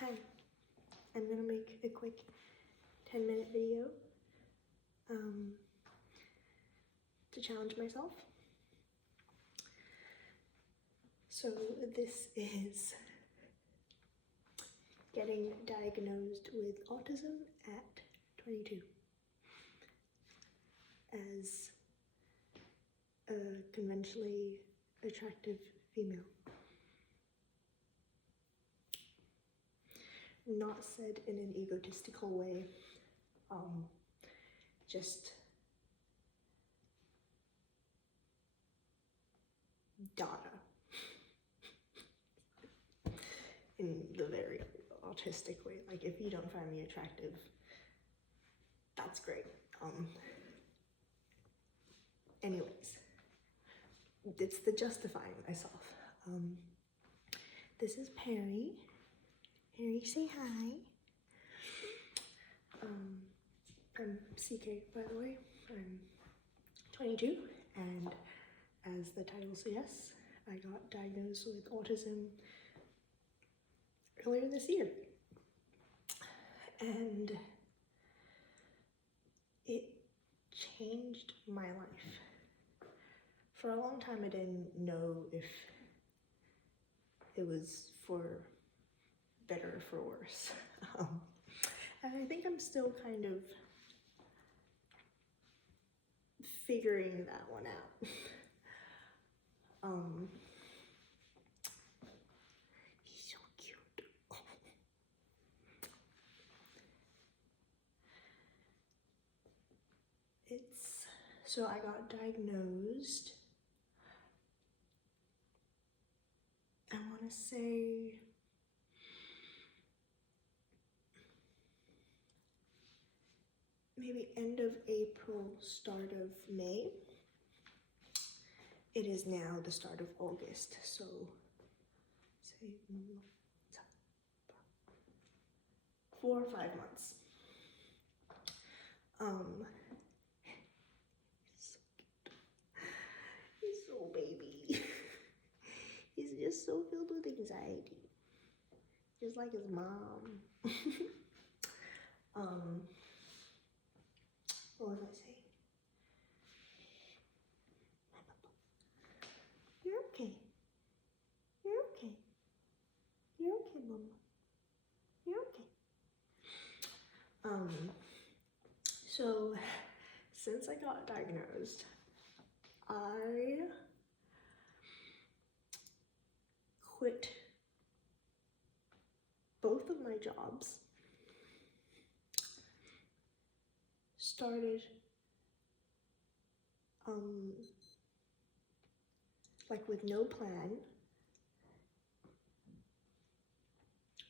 Hi, I'm gonna make a quick 10-minute video to challenge myself. So this is getting diagnosed with autism at 22 as a conventionally attractive female. Not said in an egotistical way, just data in the very autistic way. Like, if you don't find me attractive, that's great. Anyways, it's the justifying myself. This is Perry. Perry, say hi. I'm CK, by the way. I'm 22, and as the title suggests, I got diagnosed with autism earlier this year. And it changed my life. For a long time, I didn't know if it was for better or for worse. And I think I'm still kind of figuring that one out. He's so cute. So I got diagnosed, I want to say maybe end of April, start of May. It is now the start of August, so say 4 or 5 months. He's so baby. He's just so filled with anxiety, just like his mom. What was I saying? You're okay. You're okay. You're okay, Mama. You're okay. So since I got diagnosed, I quit both of my jobs, started like with no plan,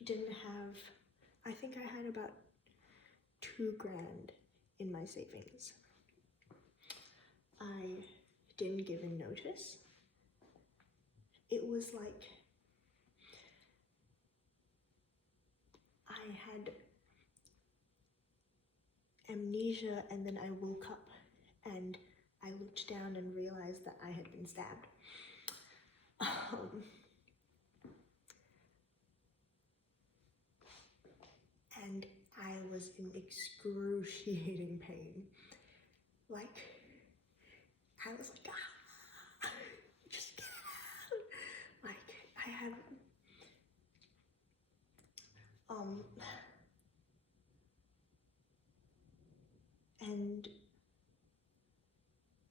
didn't have, I think I had about $2,000 in my savings. I didn't give a notice. It was like I had amnesia, and then I woke up and I looked down and realized that I had been stabbed. And I was in excruciating pain. Like, I was like, just get it out. Like, I had, and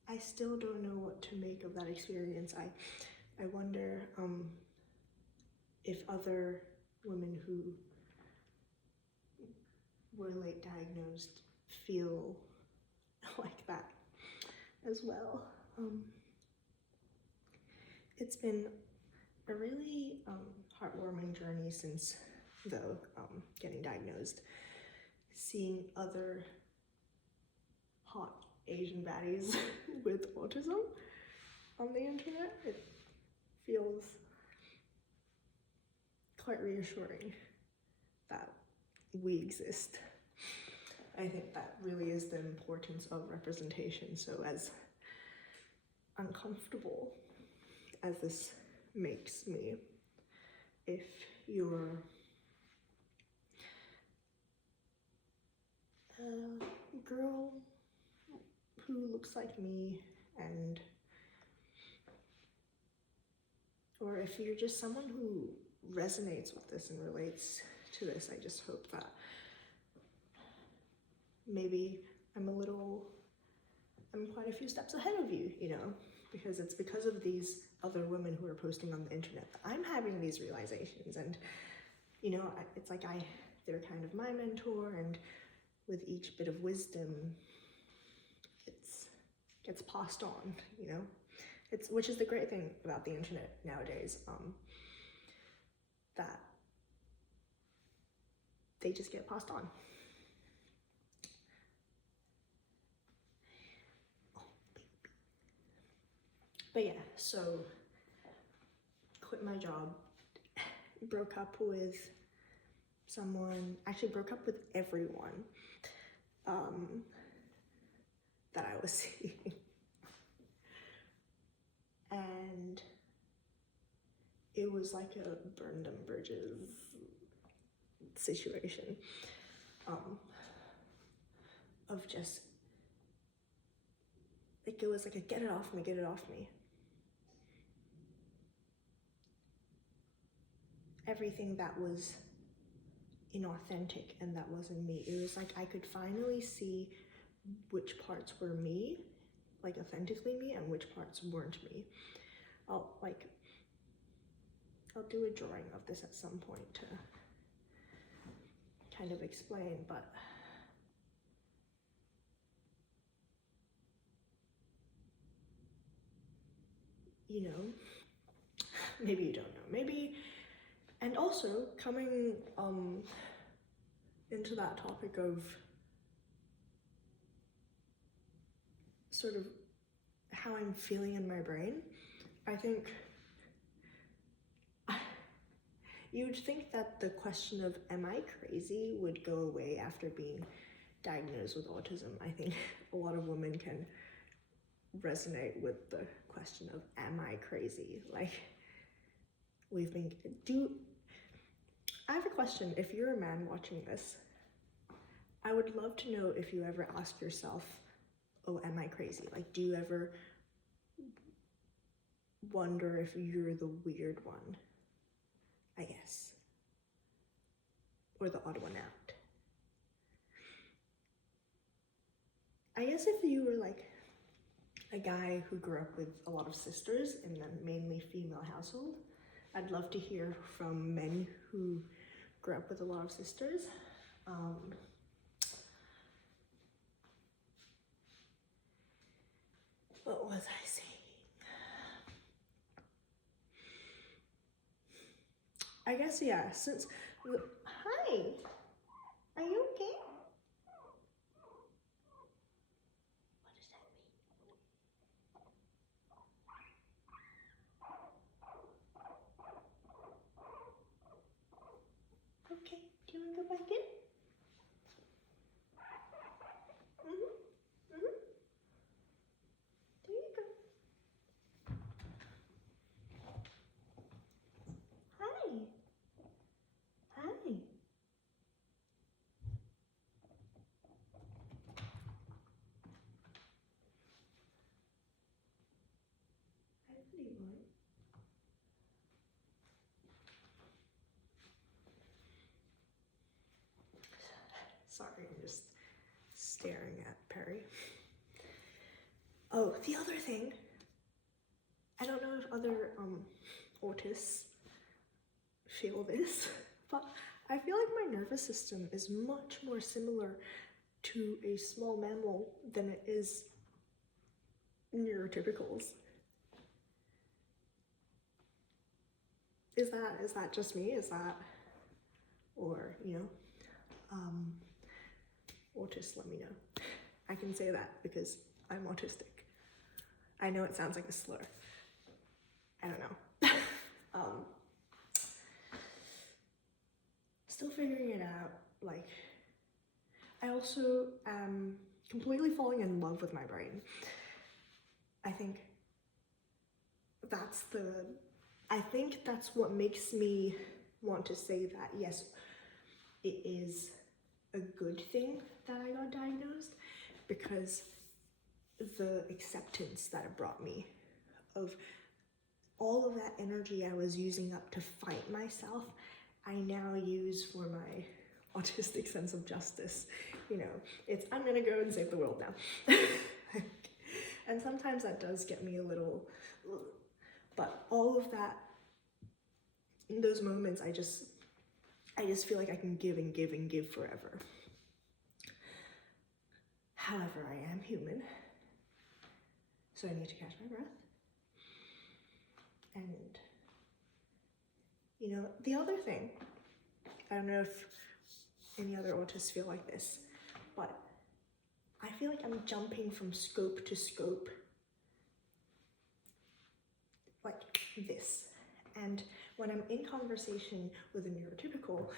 I still don't know what to make of that experience. I wonder if other women who were late diagnosed feel like that as well. It's been a really heartwarming journey since the getting diagnosed. Seeing other hot Asian baddies with autism on the internet, it feels quite reassuring that we exist. I think that really is the importance of representation. So as uncomfortable as this makes me, if you're girl who looks like me, and or if you're just someone who resonates with this and relates to this, I just hope that maybe I'm quite a few steps ahead of you, you know, because it's because of these other women who are posting on the internet that I'm having these realizations. And, you know, it's like they're kind of my mentor, and with each bit of wisdom, gets passed on, you know. Which is the great thing about the internet nowadays, that they just get passed on. But yeah, so quit my job, broke up with someone, actually broke up with everyone that I was seeing. And it was like a burn them bridges situation, of just, like, it was like a get it off me. Everything that was inauthentic and that wasn't me, it was like I could finally see which parts were me, like authentically me, and which parts weren't me. I'll do a drawing of this at some point to kind of explain, but you know, maybe you don't know, maybe. And also coming into that topic of sort of how I'm feeling in my brain, I think you'd think that the question of am I crazy would go away after being diagnosed with autism. I think a lot of women can resonate with the question of am I crazy? Like, I have a question. If you're a man watching this, I would love to know if you ever ask yourself, oh, am I crazy? Like, do you ever wonder if you're the weird one, I guess, or the odd one out? I guess if you were like a guy who grew up with a lot of sisters in a mainly female household, I'd love to hear from men who grew up with a lot of sisters. What was I saying? I guess, yeah, hi, are you okay? What does that mean? Okay, do you want to go back in? There you go. Hi. Hi. Hi, pretty boy. Sorry, I'm just staring at Perry. Oh, the other thing, I don't know if other autists feel this, but I feel like my nervous system is much more similar to a small mammal than it is neurotypicals. Is that just me? Is that, or, you know, autists, let me know. I can say that because I'm autistic. I know it sounds like a slur. I don't know. Still figuring it out. Like, I also am completely falling in love with my brain. I think that's what makes me want to say that, yes, it is a good thing that I got diagnosed, because the acceptance that it brought me of all of that energy I was using up to fight myself, I now use for my autistic sense of justice. You know, it's, I'm gonna go and save the world now. And sometimes that does get me a little, but all of that, in those moments, I just feel like I can give and give and give forever. However, I am human, so I need to catch my breath. And, you know, the other thing, I don't know if any other autists feel like this, but I feel like I'm jumping from scope to scope like this. And when I'm in conversation with a neurotypical,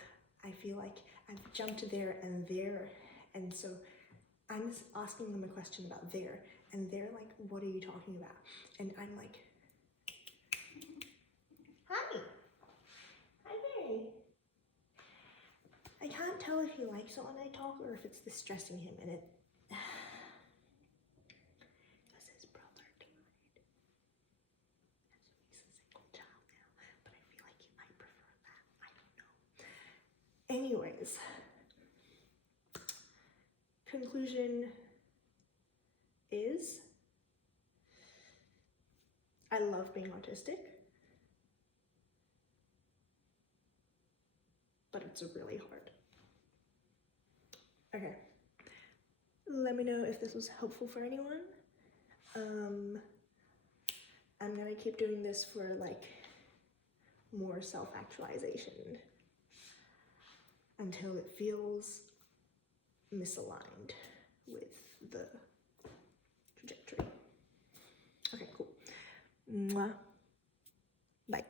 I feel like I've jumped there, and so I'm asking them a question about there, and they're like, what are you talking about? And I'm like, hi, Mary. I can't tell if he likes it when I talk or if it's distressing him, and it, because his brother died, and so he's a single child now, but I feel like he might prefer that, I don't know. Anyways, conclusion is, I love being autistic, but it's really hard. Okay, let me know if this was helpful for anyone. I'm gonna keep doing this for like more self-actualization until it feels misaligned with the trajectory. Okay, cool. Mwah. Bye.